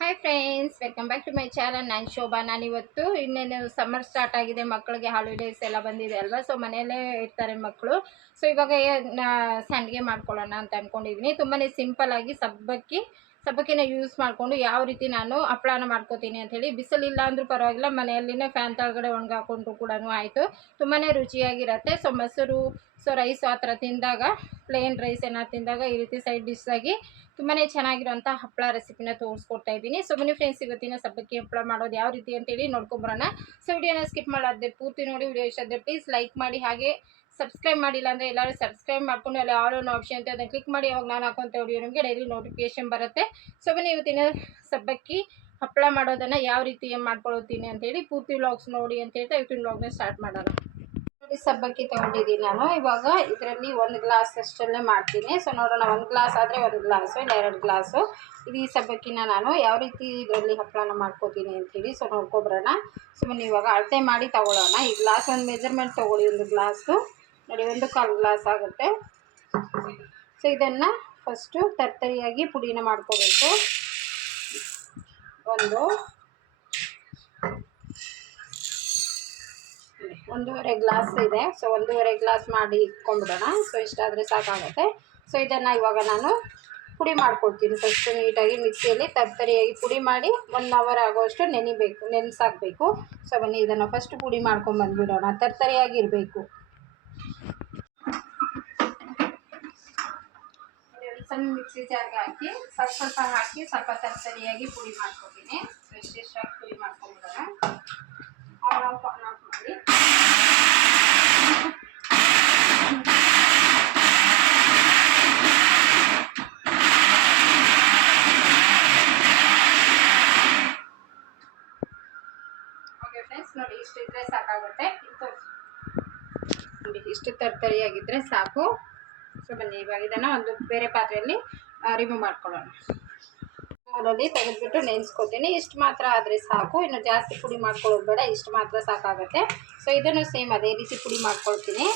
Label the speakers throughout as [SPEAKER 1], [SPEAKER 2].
[SPEAKER 1] Hi friends welcome back to my channel ನಾನು ಶೋಭಾ ನಾನಿವತ್ತು ಇನ್ನೇನು ಸಮ್ಮರ್ ಸ್ಟಾರ್ಟ್ ಆಗಿದೆ, ಮಕ್ಕಳಿಗೆ ಹಾಲಿಡೇಸ್ ಎಲ್ಲ ಬಂದಿದೆ ಅಲ್ವಾ? ಸೊ ಮನೆಯಲ್ಲೇ ಇರ್ತಾರೆ ಮಕ್ಕಳು. ಸೊ ಇವಾಗ ಸಂಡಿಗೆ ಮಾಡ್ಕೊಳ್ಳೋಣ ಅಂತ ಅಂದ್ಕೊಂಡಿದ್ದೀನಿ ತುಂಬಾ ಆಗಿ ಸಬ್ಬಕ್ಕಿ ಸಬ್ಬಕ್ಕಿನ ಯೂಸ್ ಮಾಡಿಕೊಂಡು ಯಾವ ರೀತಿ ನಾನು ಹಪ್ಪಳನ ಮಾಡ್ಕೋತೀನಿ ಅಂಥೇಳಿ ಬಿಸಿಲಿಲ್ಲ ಅಂದರೂ ಪರವಾಗಿಲ್ಲ, ಮನೆಯಲ್ಲಿನೇ ಫ್ಯಾನ್ ತಳಗಡೆ ಒಣಗಾಕೊಂಡ್ರು ಕೂಡ ಆಯಿತು. ತುಂಬಾ ರುಚಿಯಾಗಿರುತ್ತೆ. ಸೊ ಮೊಸರು ಸೊ ರೈಸ್ ಆ ಥರ ತಿಂದಾಗ ಪ್ಲೇನ್ ರೈಸ್ ಏನಾದ್ರು ತಿಂದಾಗ ಈ ರೀತಿ ಸೈಡ್ ಡಿಶ್ ಆಗಿ ತುಂಬಾ ಚೆನ್ನಾಗಿರೋಂಥ ಹಪ್ಪಳ ರೆಸಿಪಿನ ತೋರಿಸ್ಕೊಡ್ತಾ ಇದ್ದೀನಿ. ಸೊ ಬನ್ನಿ ಫ್ರೆಂಡ್ಸ್ ಇವತ್ತಿನ ಸಬ್ಬಕ್ಕಿ ಹಪ್ಪಳ ಮಾಡೋದು ಯಾವ ರೀತಿ ಅಂತೇಳಿ ನೋಡ್ಕೊಂಬರೋಣ ಸೊ ವಿಡಿಯೋನ ಸ್ಕಿಪ್ ಮಾಡೋದೇ ಪೂರ್ತಿ ನೋಡಿ ವಿಡಿಯೋ ಇಷ್ಟ ಪ್ಲೀಸ್ ಲೈಕ್ ಮಾಡಿ. ಹಾಗೆ ಸಬ್ಸ್ಕ್ರೈಬ್ ಮಾಡಿಲ್ಲ ಅಂದರೆ ಎಲ್ಲರೂ ಸಬ್ಸ್ಕ್ರೈಬ್ ಮಾಡ್ಕೊಂಡು ಅಲ್ಲಿ ಆಲ್ ಒನ್ ಆಪ್ಷನ್ ಅಂತ ಅದನ್ನು ಕ್ಲಿಕ್ ಮಾಡಿ, ಅವಾಗ ನಾನು ಹಾಕೋಂಥ ವಿಡಿಯೋ ನಿಮಗೆ ಡೈಲಿ ನೋಟಿಫಿಕೇಶನ್ ಬರುತ್ತೆ. ಸೊ ಬನ್ನಿ, ಇವತ್ತಿನ ಸಬ್ಬಕ್ಕಿ ಹಪ್ಪಳ ಮಾಡೋದನ್ನು ಯಾವ ರೀತಿ ಮಾಡ್ಕೊಳ್ತೀನಿ ಅಂತೇಳಿ ಪೂರ್ತಿ ವ್ಲಾಗ್ಸ್ ನೋಡಿ ಅಂತ ಹೇಳ್ತಾ ಇವತ್ತಿನ ವ್ಲಾಗ್ನ ಸ್ಟಾರ್ಟ್ ಮಾಡೋಣ. ನೋಡಿ, ಸಬ್ಬಕ್ಕಿ ತೊಗೊಂಡಿದ್ದೀನಿ ನಾನು. ಇವಾಗ ಇದರಲ್ಲಿ ಒಂದು ಗ್ಲಾಸ್ ಅಷ್ಟನ್ನೇ ಮಾಡ್ತೀನಿ. ಸೊ ನೋಡೋಣ, ಒಂದು ಗ್ಲಾಸ್ ಆದರೆ ಒಂದು ಗ್ಲಾಸು ಇಲ್ಲ ಎರಡು ಗ್ಲಾಸು ಇದು ಈ ಸಬ್ಬಕ್ಕಿನ ನಾನು ಯಾವ ರೀತಿ ಇದರಲ್ಲಿ ಹಪ್ಪಳನ ಮಾಡ್ಕೋತೀನಿ ಅಂತೇಳಿ ಸೊ, ನೋಡ್ಕೊಬರೋಣ. ಸೊ ಇವಾಗ ಅಳತೆ ಮಾಡಿ ತಗೊಳ್ಳೋಣ. ಈ ಗ್ಲಾಸ್ ಒಂದು ಮೆಜರ್ಮೆಂಟ್ ತೊಗೊಳ್ಳಿ, ಒಂದು ಗ್ಲಾಸು ನೋಡಿ, ಒಂದು ಕಾಲು ಗ್ಲಾಸ್ ಆಗುತ್ತೆ. ಸೊ ಇದನ್ನು ಫಸ್ಟು ತರ್ತರಿಯಾಗಿ ಪುಡಿನ ಮಾಡ್ಕೋಬೇಕು. ಒಂದು, ಒಂದೂವರೆ ಗ್ಲಾಸ್ ಇದೆ. ಸೊ ಒಂದೂವರೆ ಗ್ಲಾಸ್ ಮಾಡಿ ಇಟ್ಕೊಂಡ್ಬಿಡೋಣ. ಸೊ ಇಷ್ಟಾದರೆ ಸಾಕಾಗುತ್ತೆ. ಸೊ ಇದನ್ನು ಇವಾಗ ನಾನು ಪುಡಿ ಮಾಡ್ಕೊಳ್ತೀನಿ ಫಸ್ಟು ನೀಟಾಗಿ ಮಿಕ್ಸಿಯಲ್ಲಿ ತರ್ತರಿಯಾಗಿ ಪುಡಿ ಮಾಡಿ ಒನ್ ಅವರ್ ಆಗೋಷ್ಟು ನೆನಿಬೇಕು, ನೆನೆಸಾಕಬೇಕು. ಸೊ ಬನ್ನಿ, ಇದನ್ನು ಫಸ್ಟ್ ಪುಡಿ ಮಾಡ್ಕೊಂಡು ಬಂದುಬಿಡೋಣ ತರ್ತರಿಯಾಗಿರಬೇಕು ಸಣ್ಣ ಮಿಕ್ಸಿ ಜಾರ್ಗೆ ಹಾಕಿ, ಸ್ವಲ್ಪ ಸ್ವಲ್ಪ ಹಾಕಿ ಸ್ವಲ್ಪ ತರ್ತರಿಯಾಗಿ ಪುಡಿ ಮಾಡ್ಕೊತೀನಿ. ಫ್ರೆಶ್ ಇಷ್ಟಿಷ್ಟಾಗಿ ಪುಡಿ ಮಾಡ್ಕೊಂಡ್ಬಿಡೋಣ ಆನ್ ಆಫ್ ಆನ್ ಆಫ್ ಮಾಡಿ. ಓಕೆ ಫ್ರೆಂಡ್ಸ್ ನೋಡಿ ಇಷ್ಟು ಇದ್ರೆ ಸಾಕಾಗುತ್ತೆ. ನೋಡಿ, ಇಷ್ಟು ತರ್ತರಿಯಾಗಿದ್ರೆ ಸಾಕು. ಸೊ ಬನ್ನಿ ಇವಾಗ ಇದನ್ನು ಒಂದು ಬೇರೆ ಪಾತ್ರೆಯಲ್ಲಿ ರಿಮೂವ್ ಮಾಡ್ಕೊಳ್ಳೋಣ. ಅದರಲ್ಲಿ ತೆಗೆದುಬಿಟ್ಟು ನೆನೆಸ್ಕೊತೀನಿ. ಇಷ್ಟು ಮಾತ್ರ ಆದರೆ ಸಾಕು. ಇನ್ನು ಜಾಸ್ತಿ ಪುಡಿ ಮಾಡ್ಕೊಳ್ಳೋದು ಬೇಡ. ಇಷ್ಟು ಮಾತ್ರ ಸಾಕಾಗುತ್ತೆ. ಸೊ ಇದನ್ನು ಸೇಮ್ ಅದೇ ರೀತಿ ಪುಡಿ ಮಾಡ್ಕೊಳ್ತೀನಿ.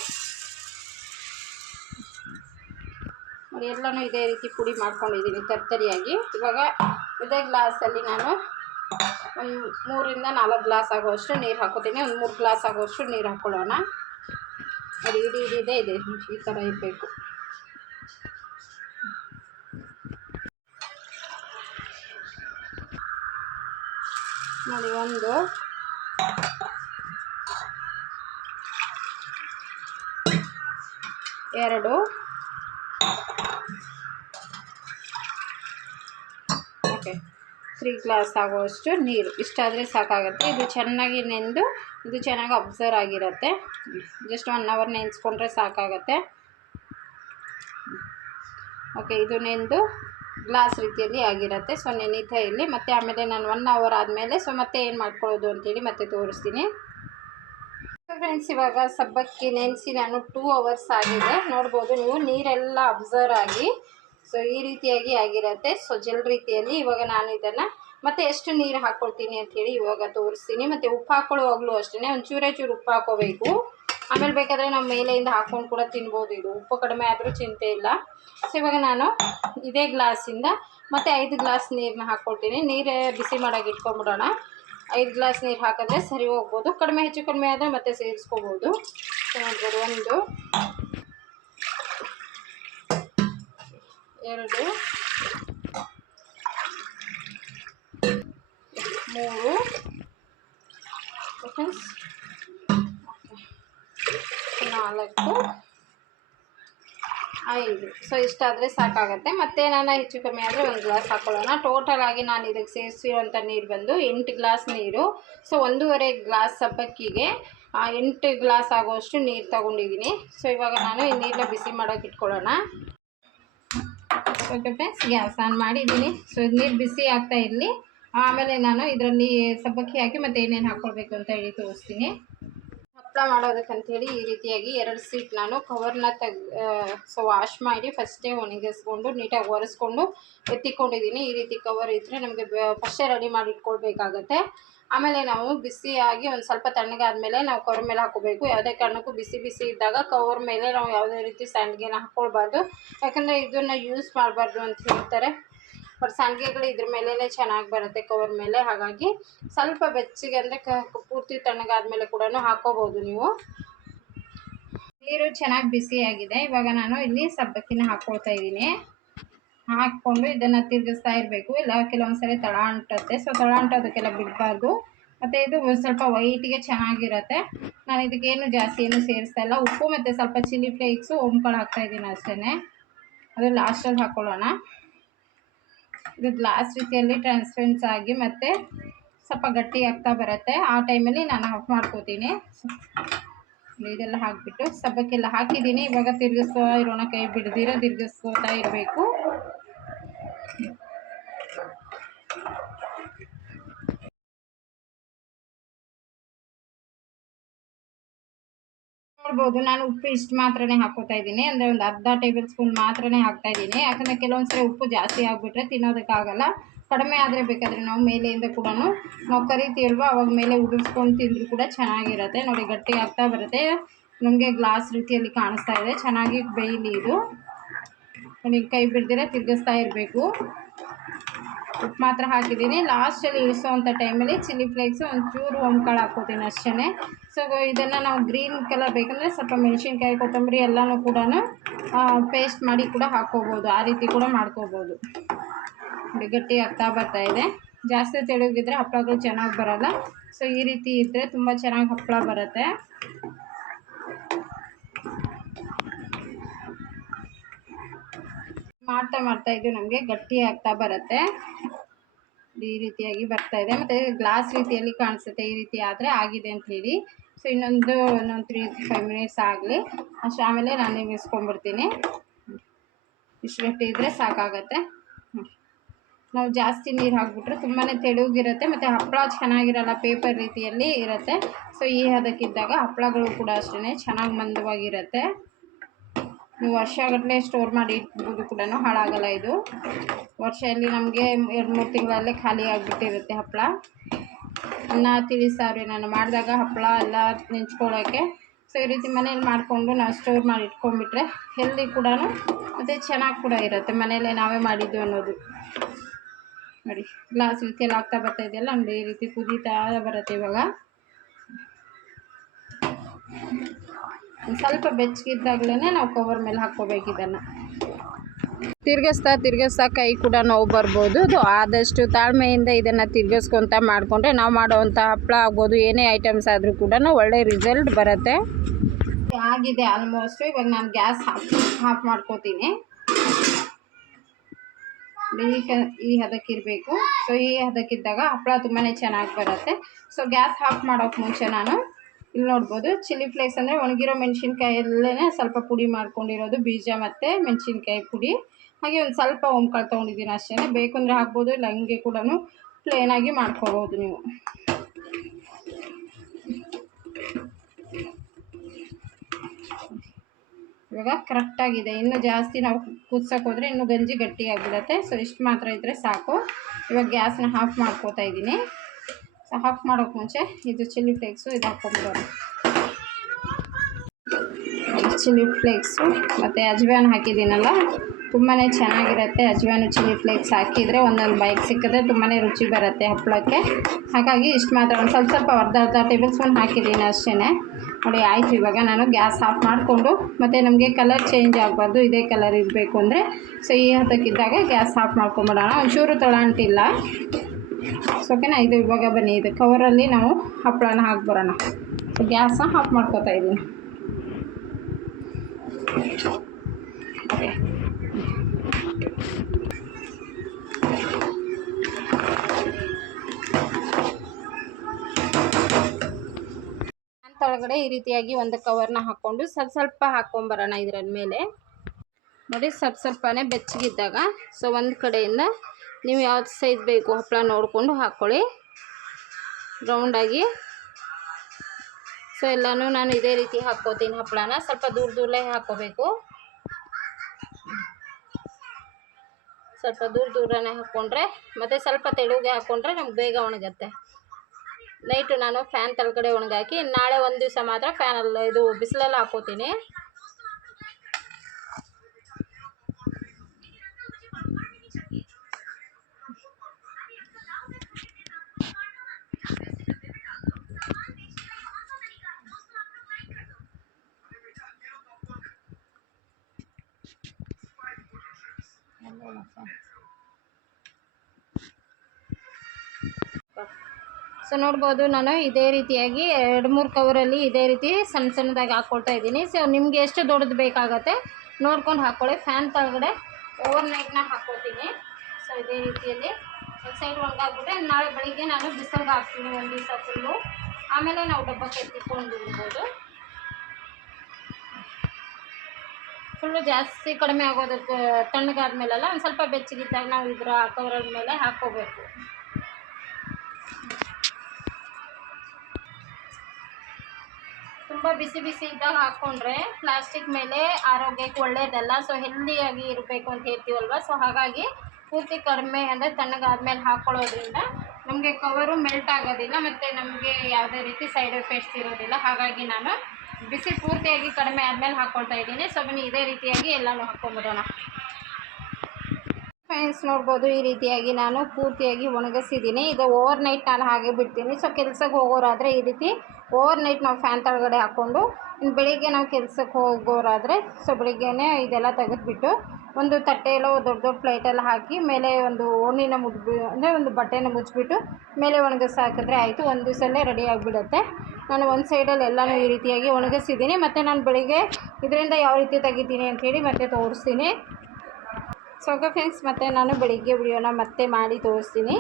[SPEAKER 1] ಎಲ್ಲನೂ ಇದೇ ರೀತಿ ಪುಡಿ ಮಾಡ್ಕೊಂಡಿದ್ದೀನಿ ತರ್ತರಿಯಾಗಿ. ಇವಾಗ ಇದೇ ಗ್ಲಾಸಲ್ಲಿ ನಾನು ಒಂದು ಮೂರಿಂದ ನಾಲ್ಕು ಗ್ಲಾಸ್ ಆಗುವಷ್ಟು ನೀರು ಹಾಕೋತೀನಿ ಒಂದು ಮೂರು ಗ್ಲಾಸ್ ಆಗುವಷ್ಟು ನೀರು ಹಾಕ್ಕೊಳ್ಳೋಣ. ಅದು ಇಡೀ ಇಡಿದೇ ಇದೆ. ಈ ಥರ ಇರಬೇಕು. ನೋಡಿ, ಒಂದು. ಎರಡು. ಓಕೆ ತ್ರೀ ಗ್ಲಾಸ್ ಆಗುವಷ್ಟು ನೀರು. ಇಷ್ಟಾದರೆ ಸಾಕಾಗುತ್ತೆ. ಇದು ಚೆನ್ನಾಗಿ ನೆಂದು, ಇದು ಚೆನ್ನಾಗಿ ಅಬ್ಸರ್ವ್ ಆಗಿರುತ್ತೆ. ಜಸ್ಟ್ ಒನ್ ಅವರ್ ನೆನೆಸ್ಕೊಂಡ್ರೆ ಸಾಕಾಗತ್ತೆ. ಓಕೆ ಇದು ನೆಂದು ಗ್ಲಾಸ್ ರೀತಿಯಲ್ಲಿ ಆಗಿರುತ್ತೆ. ಸೊ ನೆನೀತಾ ಇರಲಿ. ಮತ್ತು ಆಮೇಲೆ ನಾನು ಒನ್ ಅವರ್ ಆದಮೇಲೆ ಸೊ ಮತ್ತೆ ಏನು ಮಾಡ್ಕೊಳ್ಳೋದು ಅಂತೇಳಿ ಮತ್ತೆ ತೋರಿಸ್ತೀನಿ. ಫ್ರೆಂಡ್ಸ್ ಇವಾಗ ಸಬ್ಬಕ್ಕಿ ನೆನೆಸಿ ನಾನು ಟೂ ಅವರ್ಸ್ ಆಗಿದೆ. ನೋಡ್ಬೋದು ನೀವು ನೀರೆಲ್ಲ ಅಬ್ಸರ್ವ್ ಆಗಿ ಸೊ ಈ ರೀತಿಯಾಗಿ ಆಗಿರುತ್ತೆ. ಸೊ ಜೆಲ್ ರೀತಿಯಲ್ಲಿ ಇವಾಗ ನಾನು ಇದನ್ನು ಮತ್ತೆ ಎಷ್ಟು ನೀರು ಹಾಕ್ಕೊಳ್ತೀನಿ ಅಂಥೇಳಿ ಇವಾಗ ತೋರಿಸ್ತೀನಿ. ಮತ್ತು ಉಪ್ಪು ಹಾಕ್ಕೊಳ್ಳುವಾಗಲೂ ಅಷ್ಟೇ ಒಂದು ಚೂರೇ ಚೂರು ಉಪ್ಪು ಹಾಕೋಬೇಕು. ಆಮೇಲೆ ಬೇಕಾದರೆ ನಾವು ಮೇಲೆಯಿಂದ ಹಾಕ್ಕೊಂಡು ಕೂಡ ತಿನ್ಬೋದು ಇದು. ಉಪ್ಪು ಕಡಿಮೆ ಆದರೂ ಚಿಂತೆ ಇಲ್ಲ. ಸೊ ಇವಾಗ ನಾನು ಇದೇ ಗ್ಲಾಸಿಂದ ಮತ್ತು ಐದು ಗ್ಲಾಸ್ ನೀರನ್ನ ಹಾಕ್ಕೊಳ್ತೀನಿ ನೀರು ಬಿಸಿ ಮಾಡೋಕೆ ಇಟ್ಕೊಂಡ್ಬಿಡೋಣ. ಐದು ಗ್ಲಾಸ್ ನೀರು ಹಾಕಿದ್ರೆ ಸರಿ ಹೋಗ್ಬೋದು. ಕಡಿಮೆ ಹೆಚ್ಚು ಕಡಿಮೆ ಆದರೆ ಮತ್ತೆ ಸೇರಿಸ್ಕೋಬೋದು. ನೋಡ್ಬೋದು, ಒಂದು, ಎರಡು, ಮೂರು ಓಕೆ ನಾಲ್ಕು. ಐದು. ಸೊ ಇಷ್ಟಾದರೆ ಸಾಕಾಗುತ್ತೆ. ಮತ್ತೆ ನಾನು ಹೆಚ್ಚು ಕಮ್ಮಿ ಆದರೆ ಒಂದು ಗ್ಲಾಸ್ ಹಾಕೊಳ್ಳೋಣ. ಟೋಟಲ್ ಆಗಿ ನಾನು ಇದಕ್ಕೆ ಸೇರಿಸಿರುವಂಥ ನೀರು ಬಂದು ಎಂಟು ಗ್ಲಾಸ್ ನೀರು. ಸೊ ಒಂದೂವರೆ ಗ್ಲಾಸ್ ಸಬ್ಬಕ್ಕಿಗೆ ಎಂಟು ಗ್ಲಾಸ್ ಆಗೋಷ್ಟು ನೀರು ತಗೊಂಡಿದ್ದೀನಿ. ಸೊ ಇವಾಗ ನಾನು ಈ ನೀರನ್ನ ಬಿಸಿ ಮಾಡೋಕೆ ಇಟ್ಕೊಳ್ಳೋಣ. ಓಕೆ ಫ್ರೆಂಡ್ಸ್ ಗ್ಯಾಸ್ ಆನ್ ಮಾಡಿದ್ದೀನಿ. ಸೊ ನೀರು ಬಿಸಿ ಆಗ್ತಾ ಇರಲಿ. ಆಮೇಲೆ ನಾನು ಇದರಲ್ಲಿ ಸಬ್ಬಕ್ಕಿ ಹಾಕಿ ಮತ್ತೆ ಏನೇನು ಹಾಕ್ಕೊಳ್ಬೇಕು ಅಂತ ಹೇಳಿ ತೋರಿಸ್ತೀನಿ. ಹಪ್ಪಳ ಮಾಡೋದಕ್ಕಂಥೇಳಿ ಈ ರೀತಿಯಾಗಿ ಎರಡು ಸೀಟ್ ನಾನು ಕವರ್ನ ತೆಗ್ ಸೊ ವಾಶ್ ಮಾಡಿ ಫಸ್ಟೇ ಒಣಗಿಸ್ಕೊಂಡು ನೀಟಾಗಿ ಒರೆಸ್ಕೊಂಡು ಎತ್ತಿಕೊಂಡಿದ್ದೀನಿ. ಈ ರೀತಿ ಕವರ್ ಇದ್ದರೆ ನಮಗೆ ಫಸ್ಟೇ ರೆಡಿ ಮಾಡಿ ಇಟ್ಕೊಳ್ಬೇಕಾಗತ್ತೆ. ಆಮೇಲೆ ನಾವು ಬಿಸಿಯಾಗಿ ಒಂದು ಸ್ವಲ್ಪ ಆದಮೇಲೆ ನಾವು ಕವರ್ ಮೇಲೆ ಹಾಕೋಬೇಕು ಯಾವುದೇ ಕಾರಣಕ್ಕೂ ಬಿಸಿ ಬಿಸಿ ಇದ್ದಾಗ ಕವರ್ ಮೇಲೆ ನಾವು ಯಾವುದೇ ರೀತಿ ಸ್ಯಾಂಡ್ಗೆನ ಹಾಕ್ಕೊಳ್ಬಾರ್ದು. ಯಾಕಂದರೆ ಇದನ್ನು ಯೂಸ್ ಮಾಡಬಾರ್ದು ಅಂತ ಹೇಳ್ತಾರೆ. ಸಂಡಿಗೆಗಳು ಇದ್ರ ಮೇಲೇ ಚೆನ್ನಾಗಿ ಬರುತ್ತೆ ಕವರ್ ಮೇಲೆ. ಹಾಗಾಗಿ ಸ್ವಲ್ಪ ಬೆಚ್ಚಗೆ ಅಂದರೆ ಪೂರ್ತಿ ತಣ್ಣಗಾದ್ಮೇಲೆ ಕೂಡ ಹಾಕೋಬೋದು ನೀವು. ನೀರು ಚೆನ್ನಾಗಿ ಬಿಸಿಯಾಗಿದೆ. ಇವಾಗ ನಾನು ಇಲ್ಲಿ ಸಬ್ಬಕ್ಕಿನ ಹಾಕ್ಕೊಳ್ತಾ ಇದ್ದೀನಿ. ಹಾಕ್ಕೊಂಡು ಇದನ್ನು ತಿರುಗಿಸ್ತಾ ಇರಬೇಕು. ಇಲ್ಲ, ಕೆಲವೊಂದ್ಸರಿ ತಳ ಅಂಟುತ್ತೆ. ಸೊ ತಳ ಅಂಟೋದಕ್ಕೆಲ್ಲ ಬಿಡಬಾರ್ದು. ಮತ್ತು ಇದು ಸ್ವಲ್ಪ ವೈಟಿಗೆ ಚೆನ್ನಾಗಿರುತ್ತೆ. ನಾನು ಇದಕ್ಕೇನು ಜಾಸ್ತಿ ಏನು ಸೇರಿಸ್ತಾ ಇಲ್ಲ. ಉಪ್ಪು ಮತ್ತು ಸ್ವಲ್ಪ ಚಿಲ್ಲಿ ಫ್ಲೇಕ್ಸು ಹಾಕ್ತಾ ಇದ್ದೀನಿ ಅಷ್ಟೇ ಅದು ಲಾಸ್ಟಲ್ಲಿ ಹಾಕ್ಕೊಳ್ಳೋಣ ಇದು ಗ್ಲಾಸ್ ರೀತಿಯಲ್ಲಿ ಟ್ರಾನ್ಸ್ಪರೆನ್ಸ್ ಆಗಿ ಮತ್ತು ಸ್ವಲ್ಪ ಗಟ್ಟಿ ಆಗ್ತಾ ಬರುತ್ತೆ. ಆ ಟೈಮಲ್ಲಿ ನಾನು ಆಫ್ ಮಾಡ್ಕೋತೀನಿ. ಇದೆಲ್ಲ ಹಾಕಿಬಿಟ್ಟು ಸಬ್ಬಕ್ಕೆಲ್ಲ ಹಾಕಿದ್ದೀನಿ. ಇವಾಗ ತಿರುಗಿಸ್ತಾ ಇರೋಣ. ಕೈ ಬಿಡ್ದಿರೋ ತಿರುಗಿಸ್ಕೋತಾ ಇರಬೇಕು. ನೋಡ್ಬೋದು. ನಾನು ಉಪ್ಪು ಇಷ್ಟು ಮಾತ್ರನೇ ಹಾಕೋತಾ ಇದ್ದೀನಿ. ಅಂದರೆ ಒಂದು ಅರ್ಧ ಟೇಬಲ್ ಸ್ಪೂನ್ ಮಾತ್ರನೇ ಹಾಕ್ತಾ ಇದ್ದೀನಿ. ಯಾಕಂದರೆ ಕೆಲವೊಂದು ಸರಿ ಉಪ್ಪು ಜಾಸ್ತಿ ಆಗಿಬಿಟ್ರೆ ತಿನ್ನೋದಕ್ಕಾಗಲ್ಲ. ಕಡಿಮೆ ಆದರೆ ಬೇಕಾದರೆ ನಾವು ಮೇಲೆಯಿಂದ ಕೂಡ ನಾವು ಕರಿತೀವಲ್ವ? ಅವಾಗ ಮೇಲೆ ಉದುರಿಸ್ಕೊಂಡು ತಿಂದರೂ ಕೂಡ ಚೆನ್ನಾಗಿರುತ್ತೆ. ನೋಡಿ, ಗಟ್ಟಿ ಆಗ್ತಾ ಬರುತ್ತೆ. ನಮಗೆ ಗ್ಲಾಸ್ ರೀತಿಯಲ್ಲಿ ಕಾಣಿಸ್ತಾ ಇದೆ. ಚೆನ್ನಾಗಿ ಬೇಯಲಿ ಇದು. ನೋಡಿ, ಕೈ ಬಿಡ್ದಿರ ತಿರುಗಿಸ್ತಾ ಇರಬೇಕು. ಉಪ್ಪು ಮಾತ್ರ ಹಾಕಿದ್ದೀನಿ. ಲಾಸ್ಟಲ್ಲಿ ಇಳಿಸೋವಂಥ ಟೈಮಲ್ಲಿ ಚಿಲ್ಲಿ ಫ್ಲೇಕ್ಸು ಒಂಚೂರು ಒಮ್ಕಾಳು ಹಾಕ್ಕೋತೀನಿ ಅಷ್ಟೇ ಸೊ ಇದನ್ನು ನಾವು ಗ್ರೀನ್ ಕಲರ್ ಬೇಕಂದರೆ ಸ್ವಲ್ಪ ಮೆಣಸಿನ್ಕಾಯಿ, ಕೊತ್ತಂಬರಿ ಎಲ್ಲನೂ ಕೂಡ ಪೇಸ್ಟ್ ಮಾಡಿ ಕೂಡ ಹಾಕ್ಕೋಬೋದು. ಆ ರೀತಿ ಕೂಡ ಮಾಡ್ಕೋಬೋದು. ಗಟ್ಟಿ ಆಗ್ತಾ ಬರ್ತಾ ಇದೆ. ಜಾಸ್ತಿ ತೆಳುಗಿದ್ರೆ ಹಪ್ಪಳಗಳು ಚೆನ್ನಾಗಿ ಬರಲ್ಲ. ಸೊ ಈ ರೀತಿ ಇದ್ದರೆ ತುಂಬ ಚೆನ್ನಾಗಿ ಹಪ್ಪಳ ಬರುತ್ತೆ. ಮಾಡ್ತಾ ಮಾಡ್ತಾ ಇದು ನಮಗೆ ಗಟ್ಟಿ ಆಗ್ತಾ ಬರುತ್ತೆ. ಈ ರೀತಿಯಾಗಿ ಬರ್ತಾ ಇದೆ. ಮತ್ತು ಗ್ಲಾಸ್ ರೀತಿಯಲ್ಲಿ ಕಾಣಿಸುತ್ತೆ, ಈ ರೀತಿ ಆದರೆ ಆಗಿದೆ ಅಂತ ಹೇಳಿ. ಸೊ ಇನ್ನೊಂದು ಇನ್ನೊಂದು ತ್ರೀ ಫೈವ್ ಮಿನಿಟ್ಸ್ ಆಗಲಿ. ಅಷ್ಟು ಆಮೇಲೆ ನಾನು ನಿಲ್ಲಿಸ್ಕೊಂಡ್ಬಿಡ್ತೀನಿ ಇಷ್ಟು ಗಟ್ಟಿ ಇದ್ದರೆ ಸಾಕಾಗತ್ತೆ. ನಾವು ಜಾಸ್ತಿ ನೀರು ಹಾಕ್ಬಿಟ್ರೆ ತುಂಬಾ ತೆಳುಗಿರುತ್ತೆ, ಮತ್ತು ಹಪ್ಪಳ ಚೆನ್ನಾಗಿರಲ್ಲ ಪೇಪರ್ ರೀತಿಯಲ್ಲಿ ಇರುತ್ತೆ. ಸೊ ಈ ಅದಕ್ಕಿದ್ದಾಗ ಹಪ್ಪಳಗಳು ಕೂಡ ಅಷ್ಟೇ ಚೆನ್ನಾಗಿ ಮಂದವಾಗಿರುತ್ತೆ. ನೀವು ವರ್ಷಗಟ್ಟಲೆ ಸ್ಟೋರ್ ಮಾಡಿ ಇಟ್ಬೋದು ಕೂಡ ಹಾಳಾಗಲ್ಲ ಇದು. ವರ್ಷದಲ್ಲಿ ನಮಗೆ ಎರಡು ಮೂರು ತಿಂಗಳಲ್ಲೇ ಖಾಲಿ ಆಗಿಬಿಟ್ಟಿರುತ್ತೆ ಹಪ್ಪಳ ಅನ್ನ, ತಿಳಿ ಸಾರು ನಾನು ಮಾಡಿದಾಗ ಹಪ್ಪಳ ಎಲ್ಲ ನೆಂಚ್ಕೊಳ್ಳೋಕ್ಕೆ ಸೊ, ಈ ರೀತಿ ಮನೇಲಿ ಮಾಡಿಕೊಂಡು ನಾವು ಸ್ಟೋರ್ ಮಾಡಿ ಇಟ್ಕೊಂಡ್ಬಿಟ್ರೆ ಹೆಲ್ದಿ ಕೂಡ ಮತ್ತು ಚೆನ್ನಾಗಿ ಕೂಡ ಇರುತ್ತೆ. ಮನೆಯಲ್ಲೇ ನಾವೇ ಮಾಡಿದ್ದು ಅನ್ನೋದು. ನೋಡಿ, ಗ್ಲಾಸ್ ರೀತಿಯಲ್ಲಿ ಆಗ್ತಾ ಬರ್ತಾ ಇದೆಯಲ್ಲ ನೋಡಿ ಈ ರೀತಿ ಕುದೀತಾ ಬರುತ್ತೆ ಇವಾಗ. ಸ್ವಲ್ಪ ಬೆಚ್ಚಗಿದ್ದಾಗಲೇ ನಾವು ಕವರ್ ಮೇಲೆ ಹಾಕ್ಕೋಬೇಕು ಇದನ್ನು. ತಿರ್ಗಿಸ್ತಾ ತಿರ್ಗಿಸ್ತಾ ಕೈ ಕೂಡ ನೋವು ಬರ್ಬೋದು. ಅದು ಆದಷ್ಟು ತಾಳ್ಮೆಯಿಂದ ಇದನ್ನು ತಿರ್ಗಿಸ್ಕೊತ ಮಾಡಿಕೊಂಡ್ರೆ ನಾವು ಮಾಡೋವಂಥ ಹಪ್ಪಳ ಆಗ್ಬೋದು ಏನೇ ಐಟಮ್ಸ್ ಆದರೂ ಕೂಡ ಒಳ್ಳೆ ರಿಸಲ್ಟ್ ಬರುತ್ತೆ. ಆಗಿದೆ ಆಲ್ಮೋಸ್ಟ್ ಇವಾಗ ನಾನು ಗ್ಯಾಸ್ ಹಾಫ್ ಆಫ್ ಮಾಡ್ಕೋತೀನಿ. ಈ ಹದಕ್ಕಿರಬೇಕು ಸೊ ಈ ಹದಕ್ಕಿದ್ದಾಗ ಹಪ್ಪಳ ತುಂಬಾ ಚೆನ್ನಾಗಿ ಬರುತ್ತೆ. ಸೊ ಗ್ಯಾಸ್ ಆಫ್ ಮಾಡೋಕ್ಕೆ ಮುಂಚೆ ನಾನು ಇಲ್ಲಿ ನೋಡ್ಬೋದು. ಚಿಲ್ಲಿ ಫ್ಲೇಕ್ಸ್ ಅಂದರೆ ಒಣಗಿರೋ ಮೆಣಸಿನ್ಕಾಯಲ್ಲೇ ಸ್ವಲ್ಪ ಪುಡಿ ಮಾಡ್ಕೊಂಡಿರೋದು, ಬೀಜ ಮತ್ತು ಮೆಣಸಿನ್ಕಾಯಿ ಪುಡಿ. ಹಾಗೆ ಒಂದು ಸ್ವಲ್ಪ ಓಂಕಾಳು ತೊಗೊಂಡಿದ್ದೀನಿ ಅಷ್ಟೇ ಬೇಕು ಅಂದರೆ ಹಾಕ್ಬೋದು, ಇಲ್ಲ ಹಂಗೆ ಕೂಡ ಪ್ಲೇನಾಗಿ ಮಾಡ್ಕೋಬೋದು ನೀವು. ಇವಾಗ ಕರೆಕ್ಟಾಗಿದೆ ಇನ್ನು ಜಾಸ್ತಿ ನಾವು ಕುದ್ಸಕ್ಕೆ ಹೋದರೆ ಇನ್ನೂ ಗಂಜಿ ಗಟ್ಟಿ ಆಗಿಬಿಡುತ್ತೆ ಸೊ ಇಷ್ಟು ಮಾತ್ರ ಇದ್ದರೆ ಸಾಕು. ಇವಾಗ ಗ್ಯಾಸ್ನ ಆಫ್ ಮಾಡ್ಕೋತಾ ಇದ್ದೀನಿ. ಆಫ್ ಮಾಡೋಕ್ಕೆ ಮುಂಚೆ ಇದು ಚಿಲ್ಲಿ ಫ್ಲೇಕ್ಸು ಇದು ಹಾಕ್ಕೊಂಬಿಡೋಣ ಚಿಲ್ಲಿ ಫ್ಲೇಕ್ಸು ಮತ್ತು ಅಜ್ವಾನ್ ಹಾಕಿದ್ದೀನಲ್ಲ ತುಂಬಾ ಚೆನ್ನಾಗಿರುತ್ತೆ ಅಜ್ವಾನು ಚಿಲ್ಲಿ ಫ್ಲೇಕ್ಸ್ ಹಾಕಿದರೆ ಒಂದೊಂದು ಬೈಕ್ ಸಿಕ್ಕಿದ್ರೆ ತುಂಬಾ ರುಚಿ ಬರುತ್ತೆ ಹಪ್ಪಳಕ್ಕೆ. ಹಾಗಾಗಿ ಇಷ್ಟು ಮಾತ್ರ, ಒಂದು ಸ್ವಲ್ಪ ಸ್ವಲ್ಪ ಅರ್ಧ ಅರ್ಧ ಟೇಬಲ್ ಸ್ಪೂನ್ ಹಾಕಿದ್ದೀನಿ ಅಷ್ಟೇ ನೋಡಿ, ಆಯಿತು, ಇವಾಗ ನಾನು ಗ್ಯಾಸ್ ಆಫ್ ಮಾಡಿಕೊಂಡು, ಮತ್ತು ನಮಗೆ ಕಲರ್ ಚೇಂಜ್ ಆಗಬಾರ್ದು, ಇದೇ ಕಲರ್ ಇರಬೇಕು ಅಂದರೆ ಸೊ ಈ ಹತ್ತಕ್ಕಿದ್ದಾಗ ಗ್ಯಾಸ್ ಆಫ್ ಮಾಡ್ಕೊಂಬಿಡೋಣ ಒಂಚೂರು ತಳ ಅಂಟಿಲ್ಲ ಸೊ ಓಕೆನಾ ಇದು ಇವಾಗ ಬನ್ನಿ, ಇದು ಕವರಲ್ಲಿ ನಾವು ಹಪ್ಪಳನ ಹಾಕ್ಬರೋಣ ಸೊ ಗ್ಯಾಸ್ನ ಆಫ್ ಮಾಡ್ಕೊತಾ ಇದ್ದೀನಿ. ಒಳಗಡೆ ಈ ರೀತಿಯಾಗಿ ಒಂದು ಕವರ್ನ ಹಾಕ್ಕೊಂಡು ಸ್ವಲ್ಪ ಸ್ವಲ್ಪ ಹಾಕ್ಕೊಂಬರೋಣ ಇದರ ಮೇಲೆ. ನೋಡಿ, ಸ್ವಲ್ಪ ಸ್ವಲ್ಪನೇ ಬೆಚ್ಚಗಿದ್ದಾಗ ಸೊ ಒಂದು ಕಡೆಯಿಂದ ನೀವು ಯಾವ್ದು ಸೈಜ್ ಬೇಕು ಹಪ್ಪಳ ನೋಡಿಕೊಂಡು ಹಾಕ್ಕೊಳ್ಳಿ ರೌಂಡಾಗಿ ಸೊ ಎಲ್ಲನೂ ನಾನು ಇದೇ ರೀತಿ ಹಾಕ್ಕೋತೀನಿ ಹಪ್ಪಳನ. ಸ್ವಲ್ಪ ದೂರ ದೂರಲೇ ಹಾಕ್ಕೋಬೇಕು. ಸ್ವಲ್ಪ ದೂರ ದೂರನೇ ಹಾಕ್ಕೊಂಡ್ರೆ ಮತ್ತು ಸ್ವಲ್ಪ ತೆಳುಗೆ ಹಾಕ್ಕೊಂಡ್ರೆ ನಮ್ಗೆ ಬೇಗ ಒಣಗತ್ತೆ. ನೈಟು ನಾನು ಫ್ಯಾನ್ ತಳಗಡೆ ಒಣಗಾಕಿ, ನಾಳೆ ಒಂದು ದಿವಸ ಮಾತ್ರ ಫ್ಯಾನಲ್ಲಿ ಇದು ಬಿಸಿಲಲ್ಲಿ ಹಾಕೋತೀನಿ ಸೊ ನೋಡ್ಬೋದು, ನಾನು ಇದೇ ರೀತಿಯಾಗಿ ಎರಡು ಮೂರು ಕವರಲ್ಲಿ ಇದೇ ರೀತಿ ಸಣ್ಣ ಸಣ್ಣದಾಗಿ ಹಾಕ್ಕೊಳ್ತಾ ಇದ್ದೀನಿ. ಸೊ ನಿಮಗೆ ಎಷ್ಟು ದೊಡ್ಡದು ಬೇಕಾಗತ್ತೆ ನೋಡ್ಕೊಂಡು ಹಾಕ್ಕೊಳ್ಳಿ ಫ್ಯಾನ್ ತಳಗಡೆ ಓವರ್ ನೈಟ್ನ ಹಾಕ್ಕೊಳ್ತೀನಿ ಸೊ ಇದೇ ರೀತಿಯಲ್ಲಿ. ಒಂದು ಸೈಡ್ ಒಣಗಾಕ್ಬಿಟ್ರೆ ನಾಳೆ ಬೆಳಿಗ್ಗೆ ನಾನು ಬಿಸಿಲಿಗೆ ಹಾಕ್ತೀನಿ ಒಂದು ದಿವಸ ಫುಲ್ಲು ಆಮೇಲೆ ನಾವು ಡಬ್ಬಕ್ಕೆ ಎತ್ತಿಕೊಂಡು ಇರ್ಬೋದು ಫುಲ್ಲು ಜಾಸ್ತಿ ಕಡಿಮೆ ಆಗೋದಕ್ಕೆ ತಣ್ಣಗಾದ್ಮೇಲೆಲ್ಲ ಒಂದು ಸ್ವಲ್ಪ ಬೆಚ್ಚಗಿದ್ದಾಗ ನಾವು ಇದರ ಕವರದ ಮೇಲೆ ಹಾಕೋಬೇಕು. ತುಂಬ ಬಿಸಿ ಬಿಸಿ ಇದ್ದಾಗ ಹಾಕ್ಕೊಂಡ್ರೆ ಪ್ಲಾಸ್ಟಿಕ್ ಮೇಲೆ ಆರೋಗ್ಯಕ್ಕೆ ಒಳ್ಳೆಯದಲ್ಲ ಸೊ ಹೆಲ್ದಿಯಾಗಿ ಇರಬೇಕು ಅಂತ ಹೇಳ್ತೀವಲ್ವ? ಸೊ ಹಾಗಾಗಿ ಪೂರ್ತಿ ಕಡಿಮೆ ಅಂದರೆ ತಣ್ಣಗಾದ್ಮೇಲೆ ಹಾಕ್ಕೊಳ್ಳೋದ್ರಿಂದ ನಮಗೆ ಕವರು ಮೆಲ್ಟ್ ಆಗೋದಿಲ್ಲ ಮತ್ತು ನಮಗೆ ಯಾವುದೇ ರೀತಿ ಸೈಡ್ ಎಫೆಕ್ಟ್ಸ್ ಇರೋದಿಲ್ಲ. ಹಾಗಾಗಿ ನಾನು ಬಿಸಿ ಪೂರ್ತಿಯಾಗಿ ಕಡಿಮೆ ಆದಮೇಲೆ ಹಾಕ್ಕೊಳ್ತಾ ಇದ್ದೀನಿ. ಸೊ ಬನ್ನಿ ಇದೇ ರೀತಿಯಾಗಿ ಎಲ್ಲನೂ ಹಾಕ್ಕೊಂಬಿಡೋಣ. ಫ್ರೆಂಡ್ಸ್ ನೋಡ್ಬೋದು, ಈ ರೀತಿಯಾಗಿ ನಾನು ಪೂರ್ತಿಯಾಗಿ ಒಣಗಿಸಿದ್ದೀನಿ. ಇದು ಓವರ್ ನೈಟ್ ನಾನು ಹಾಗೆ ಬಿಡ್ತೀನಿ. ಸೊ ಕೆಲ್ಸಕ್ಕೆ ಹೋಗೋರಾದರೆ ಈ ರೀತಿ ಓವರ್ ನೈಟ್ ನಾವು ಫ್ಯಾನ್ ತಳಗಡೆ ಹಾಕ್ಕೊಂಡು ಇನ್ನು ಬೆಳಿಗ್ಗೆ ನಾವು ಕೆಲ್ಸಕ್ಕೆ ಹೋಗೋರಾದರೆ ಸೊ ಬೆಳಿಗ್ಗೆನೇ ಇದೆಲ್ಲ ತೆಗೆದುಬಿಟ್ಟು ಒಂದು ತಟ್ಟೆಯಲ್ಲೋ ದೊಡ್ಡ ದೊಡ್ಡ ಪ್ಲೇಟೆಲ್ಲ ಹಾಕಿ, ಮೇಲೆ ಒಂದು ಓಣಿನ ಮುಡ್ಬಿ ಅಂದರೆ ಒಂದು ಬಟ್ಟೆನ ಮುಚ್ಚಿಬಿಟ್ಟು ಮೇಲೆ ಒಣಗಿಸಿ ಹಾಕಿದ್ರೆ ಆಯಿತು. ಒಂದು ದಿವಸಲ್ಲೇ ರೆಡಿ ಆಗಿಬಿಡುತ್ತೆ. ನಾನು ಒಂದು ಸೈಡಲ್ಲಿ ಎಲ್ಲನೂ ಈ ರೀತಿಯಾಗಿ ಒಣಗಿಸಿದ್ದೀನಿ. ಮತ್ತು ನಾನು ಬೆಳಿಗ್ಗೆ ಇದರಿಂದ ಯಾವ ರೀತಿ ತೆಗಿತೀನಿ ಅಂಥೇಳಿ ಮತ್ತೆ ತೋರಿಸ್ತೀನಿ. ಸೊ ಫ್ರೆಂಡ್ಸ್ ಮತ್ತೆ ನಾನು ಬೆಳಿಗ್ಗೆ ವಿಡಿಯೋನ ಮತ್ತೆ ಮಾಡಿ ತೋರಿಸ್ತೀನಿ.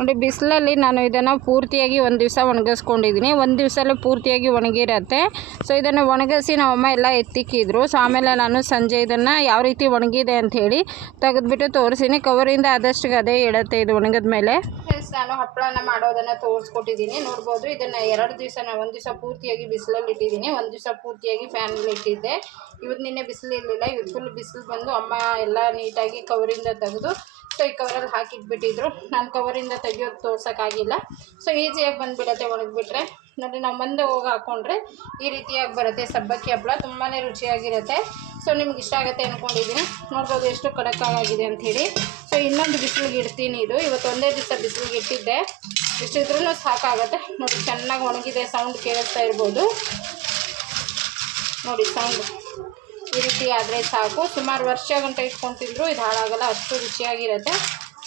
[SPEAKER 1] ನೋಡಿ, ಬಿಸಿಲಲ್ಲಿ ನಾನು ಇದನ್ನು ಪೂರ್ತಿಯಾಗಿ ಒಂದು ದಿವಸ ಒಣಗಿಸ್ಕೊಂಡಿದ್ದೀನಿ ಒಂದು ದಿವಸಲ್ಲೇ ಪೂರ್ತಿಯಾಗಿ ಒಣಗಿರತ್ತೆ. ಸೊ ಇದನ್ನು ಒಣಗಿಸಿ ನಮ್ಮಮ್ಮ ಎಲ್ಲ ಎತ್ತಿಕ್ಕಿದ್ರು. ಸೊ ಆಮೇಲೆ ನಾನು ಸಂಜೆ ಇದನ್ನು ಯಾವ ರೀತಿ ಒಣಗಿದೆ ಅಂತ ಹೇಳಿ ತೆಗೆದ್ಬಿಟ್ಟು ತೋರಿಸಿನಿ ಕವರಿಂದ ಆದಷ್ಟು ಅದೇ ಇಡತ್ತೆ ಇದು ಒಣಗಿದ ಮೇಲೆ. ನಾನು ಹಪ್ಪಳನ ಮಾಡೋದನ್ನು ತೋರಿಸ್ಕೊಟ್ಟಿದ್ದೀನಿ ನೋಡ್ಬೋದು, ಇದನ್ನು ಎರಡು ದಿವಸ ನಾನು ಒಂದು ದಿವಸ ಪೂರ್ತಿಯಾಗಿ ಬಿಸಿಲಲ್ಲಿ ಇಟ್ಟಿದ್ದೀನಿ ಒಂದು ದಿವಸ ಪೂರ್ತಿಯಾಗಿ ಫ್ಯಾನಲ್ಲಿ ಇಟ್ಟಿದ್ದೆ. ಇವತ್ತು ನಿನ್ನೆ ಬಿಸಿಲು ಇರಲಿಲ್ಲ. ಇವತ್ತು ಫುಲ್ ಬಿಸಿಲು ಬಂದು ಅಮ್ಮ ಎಲ್ಲ ನೀಟಾಗಿ ಕವರಿಂದ ತೆಗೆದು ಸೊ ಈ ಕವರಲ್ಲಿ ಹಾಕಿಟ್ಬಿಟ್ಟಿದ್ರು. ನಾನು ಕವರಿಂದ ತೆಗಿಯೋದು ತೋರ್ಸೋಕ್ಕಾಗಿಲ್ಲ. ಸೊ ಈಸಿಯಾಗಿ ಬಂದುಬಿಡತ್ತೆ ಒಣಗಿಬಿಟ್ರೆ. ನೋಡಿ, ನಾವು ಮುಂದೆ ಹೋಗಿ ಹಾಕ್ಕೊಂಡ್ರೆ ಈ ರೀತಿಯಾಗಿ ಬರುತ್ತೆ. ಸಬ್ಬಕ್ಕಿ ಹಪ್ಪಳ ತುಂಬಾ ರುಚಿಯಾಗಿರುತ್ತೆ. ಸೊ ನಿಮ್ಗೆ ಇಷ್ಟ ಆಗುತ್ತೆ ಅಂದ್ಕೊಂಡಿದ್ದೀನಿ ನೋಡ್ಬೋದು ಎಷ್ಟು ಕಡಕ್ಕಾಗಿದೆ ಅಂಥೇಳಿ ಸೊ ಇನ್ನೊಂದು ಬಿಸಿಲಿಗೆ ಇಡ್ತೀನಿ ಇದು. ಇವತ್ತು ಒಂದೇ ದಿವಸ ಬಿಸಿಲಿಗೆ ಇಟ್ಟಿದ್ದೆ. ಇಷ್ಟಿದ್ರೂ ಸಾಕಾಗುತ್ತೆ. ನೋಡಿ, ಚೆನ್ನಾಗಿ ಒಣಗಿದೆ. ಸೌಂಡ್ ಕೇಳಿಸ್ತಾ ಇರ್ಬೋದು. ನೋಡಿ ಸೌಂಡ್ ಈ ರೀತಿ ಆದರೆ ಸಾಕು. ಸುಮಾರು ವರ್ಷ ಗಂಟ ಇಟ್ಕೊಂಡು ತಿಂದರೂ ಇದು ಹಾಳಾಗಲ್ಲ, ಅಷ್ಟು ರುಚಿಯಾಗಿರುತ್ತೆ.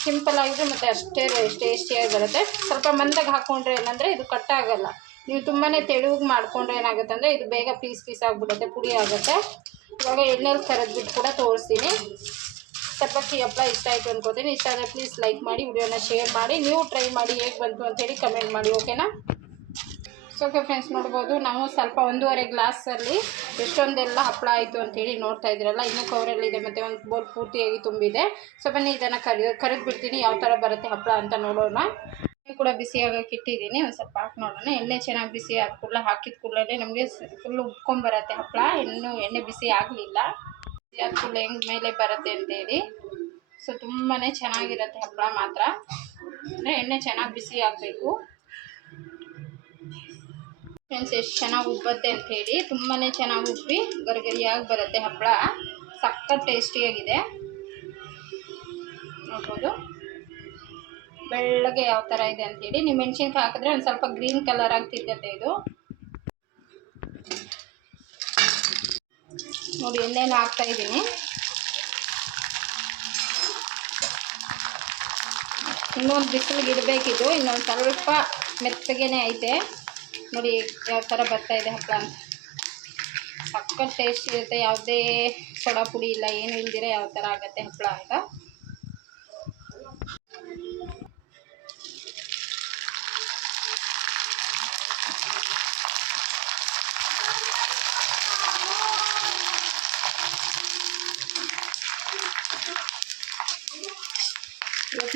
[SPEAKER 1] ಸಿಂಪಲ್ ಮತ್ತು ಅಷ್ಟೇ ಟೇಸ್ಟಿಯಾಗಿ ಬರುತ್ತೆ. ಸ್ವಲ್ಪ ಮಂದಾಗಿ ಹಾಕ್ಕೊಂಡ್ರೆ ಏನಂದರೆ ಇದು ಕಟ್ಟಾಗಲ್ಲ ನೀವು ತುಂಬಾ ತೆಳುವಾಗಿ ಮಾಡಿಕೊಂಡ್ರೆ ಏನಾಗುತ್ತೆ ಅಂದರೆ ಇದು ಬೇಗ ಪೀಸ್ ಪೀಸ್ ಆಗಿಬಿಡುತ್ತೆ, ಪುಡಿ ಆಗುತ್ತೆ. ಇವಾಗ ಎಣ್ಣೆಲಿ ಕರೆದ್ಬಿಟ್ಟು ಕೂಡ ತೋರಿಸ್ತೀನಿ. ಸಬ್ಬಕ್ಕಿ ಹಪ್ಪಳ ಇಷ್ಟ ಆಯಿತು ಅನ್ಕೋತೀನಿ. ಇಷ್ಟ ಆದರೆ ಪ್ಲೀಸ್ ಲೈಕ್ ಮಾಡಿ, ವಿಡಿಯೋನ ಶೇರ್ ಮಾಡಿ. ನೀವು ಟ್ರೈ ಮಾಡಿ ಹೇಗೆ ಬಂತು ಅಂತೇಳಿ ಕಮೆಂಟ್ ಮಾಡಿ ಓಕೆನಾ ಸೊ ಫ್ರೆಂಡ್ಸ್ ನೋಡ್ಬೋದು, ನಾವು ಸ್ವಲ್ಪ ಒಂದೂವರೆ ಗ್ಲಾಸಲ್ಲಿ ಎಷ್ಟೊಂದೆಲ್ಲ ಹಪ್ಪಳ ಆಯಿತು ಅಂತೇಳಿ ನೋಡ್ತಾ ಇದ್ದೀರಲ್ಲ, ಇನ್ನೂ ಕವರಲ್ಲಿದೆ ಮತ್ತು ಒಂದು ಬೋಲ್ ಪೂರ್ತಿಯಾಗಿ ತುಂಬಿದೆ. ಸೊ ಬನ್ನಿ, ಇದನ್ನು ಕರಿ ಕರೆದು ಬಿಡ್ತೀನಿ ಯಾವ ಥರ ಬರುತ್ತೆ ಹಪ್ಪಳ ಅಂತ ನೋಡೋಣ. ಕೂಡ ಬಿಸಿ ಆಗಕ್ಕೆ ಇಟ್ಟಿದ್ದೀನಿ ಒಂದು ಸ್ವಲ್ಪ ಹಾಕಿ ನೋಡೋಣ. ಎಣ್ಣೆ ಚೆನ್ನಾಗಿ ಬಿಸಿ ಆದ ಕೂಡಲೇ, ಹಾಕಿದ ಕೂಡಲೇ ನಮಗೆ ಫುಲ್ ಉಬ್ಕೊಂಬರತ್ತೆ ಹಪ್ಪಳ, ಇನ್ನೂ ಎಣ್ಣೆ ಬಿಸಿ ಆಗಲಿಲ್ಲ. ಬಿಸಿ ಆದ ಕೂಡಲೇ ಹೆಂಗೆ ಮೇಲೆ ಬರುತ್ತೆ ಅಂತೇಳಿ. ಸೊ ತುಂಬಾ ಚೆನ್ನಾಗಿರುತ್ತೆ ಹಪ್ಪಳ ಮಾತ್ರ. ಅಂದರೆ ಎಣ್ಣೆ ಚೆನ್ನಾಗಿ ಬಿಸಿ ಆಗಬೇಕು. ಫ್ರೆಂಡ್ಸ್ ಎಷ್ಟು ಚೆನ್ನಾಗಿ ಉಬ್ಬತ್ತೆ ಅಂತ ಹೇಳಿ ತುಂಬಾ ಚೆನ್ನಾಗಿ ಉಬ್ಬಿ ಗರಿಗರಿಯಾಗಿ ಬರುತ್ತೆ ಹಪ್ಪಳ. ಸಕ್ಕತ್ ಟೇಸ್ಟಿಯಾಗಿದೆ ನೋಡ್ಬೋದು. ಬೆಳ್ಳಗೆ ಯಾವ ಥರ ಇದೆ ಅಂತೇಳಿ ನೀವು ಮೆಣಸಿನ್ಕಾಯಿ ಹಾಕಿದ್ರೆ ಒಂದು ಸ್ವಲ್ಪ ಗ್ರೀನ್ ಕಲರ್ ಆಗಿ ತಿರ್ಗತ್ತೆ ಇದು. ನೋಡಿ ಎಣ್ಣೆನ ಹಾಕ್ತಾ ಇದ್ದೀನಿ. ಇನ್ನೊಂದು ಬಿಸಿಲಿಗೆ ಇಡಬೇಕಿದು. ಇನ್ನೊಂದು ಸ್ವಲ್ಪ ಮೆತ್ತಗೆನೇ ಐತೆ. ನೋಡಿ ಯಾವ ಥರ ಬರ್ತಾ ಇದೆ ಹಪ್ಪಳ ಅಂತ ಸಕ್ಕತ್ ಟೇಸ್ಟ್ ಇರುತ್ತೆ, ಯಾವುದೇ ಸೋಡಾ ಪುಡಿ ಇಲ್ಲ, ಏನು ಇಲ್ದಿರ ಯಾವ ಥರ ಆಗುತ್ತೆ ಹಪ್ಪಳ ಅಂತ.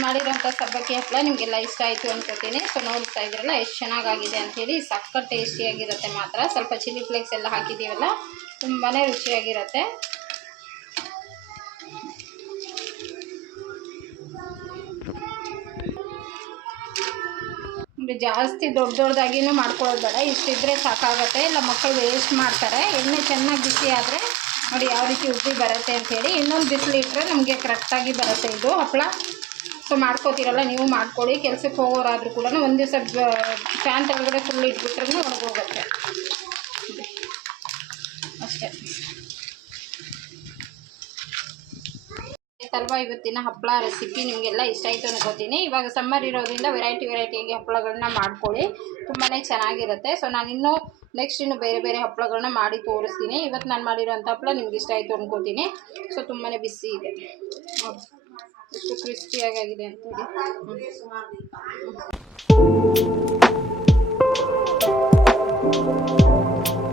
[SPEAKER 1] ಮಾಡಿರೋಂಥ ಸಬ್ಬಕ್ಕಿ ಹಪ್ಪಳ ನಿಮಗೆಲ್ಲ ಇಷ್ಟ ಆಯಿತು ಅನ್ಕೋತೀನಿ. ಸೊ ನೋಡ್ತಾ ಇದ್ರಲ್ಲ, ಎಷ್ಟು ಚೆನ್ನಾಗಾಗಿದೆ ಅಂಥೇಳಿ. ಸಕ್ಕರೆ ಟೇಸ್ಟಿಯಾಗಿರುತ್ತೆ ಮಾತ್ರ. ಸ್ವಲ್ಪ ಚಿಲ್ಲಿ ಫ್ಲೇಕ್ಸ್ ಎಲ್ಲ ಹಾಕಿದ್ದೀವಲ್ಲ ತುಂಬಾ ರುಚಿಯಾಗಿರುತ್ತೆ. ಜಾಸ್ತಿ ದೊಡ್ಡ ದೊಡ್ಡದಾಗಿನೂ ಮಾಡ್ಕೊಳ್ಳೋದು ಬೇಡ. ಇಷ್ಟಿದ್ರೆ ಸಾಕಾಗುತ್ತೆ. ಇಲ್ಲ ಮಕ್ಕಳು ವೇಸ್ಟ್ ಮಾಡ್ತಾರೆ. ಎಣ್ಣೆ ಚೆನ್ನಾಗಿ ಬಿಸಿ ಆದರೆ ನೋಡಿ ಯಾವ ರೀತಿ ಉಬ್ಬಿ ಬರುತ್ತೆ ಅಂಥೇಳಿ. ಇನ್ನೊಂದು ಬಿಸಿಲು ಇಟ್ಟರೆ ನಮಗೆ ಕರೆಕ್ಟಾಗಿ ಬರುತ್ತೆ ಇದು ಹಪ್ಪಳ ಸೊ ಮಾಡ್ಕೋತೀರಲ್ಲ, ನೀವು ಮಾಡ್ಕೊಳ್ಳಿ ಕೆಲಸಕ್ಕೆ ಹೋಗೋರಾದರೂ ಕೂಡ ಒಂದು ದಿವಸ ಫ್ಯಾನ್ ತೆಳಗಡೆ ಫುಲ್ ಇಟ್ಬಿಟ್ರೆ ಒಣಗೋಗುತ್ತೆ ಅಷ್ಟೇ. ಅಲ್ವಾ ಇವತ್ತಿನ ಹಪ್ಪಳ ರೆಸಿಪಿ ನಿಮಗೆಲ್ಲ ಇಷ್ಟ ಆಯಿತು ಅನ್ಕೋತೀನಿ. ಇವಾಗ ಸಮ್ಮರ್ ಇರೋದ್ರಿಂದ ವೆರೈಟಿ ವೆರೈಟಿಯಾಗಿ ಹಪ್ಪಳಗಳನ್ನ ಮಾಡ್ಕೊಳ್ಳಿ ತುಂಬಾ ಚೆನ್ನಾಗಿರುತ್ತೆ. ಸೊ ನಾನು ಇನ್ನೂ ನೆಕ್ಸ್ಟ್ ಇನ್ನು ಬೇರೆ ಬೇರೆ ಹಪ್ಪಳಗಳನ್ನ ಮಾಡಿ ತೋರಿಸ್ತೀನಿ. ಇವತ್ತು ನಾನು ಮಾಡಿರೋಂಥ ಹಪ್ಪಳ ನಿಮ್ಗೆ ಇಷ್ಟ ಆಯಿತು ಅನ್ಕೋತೀನಿ. ಸೊ ತುಂಬಾ ಬಿಸಿ ಇದೆ. ಎಷ್ಟು ಕ್ರಿಸ್ಪಿಯಾಗಿದೆ ಅಂತೇಳಿ ಹ್ಮ್.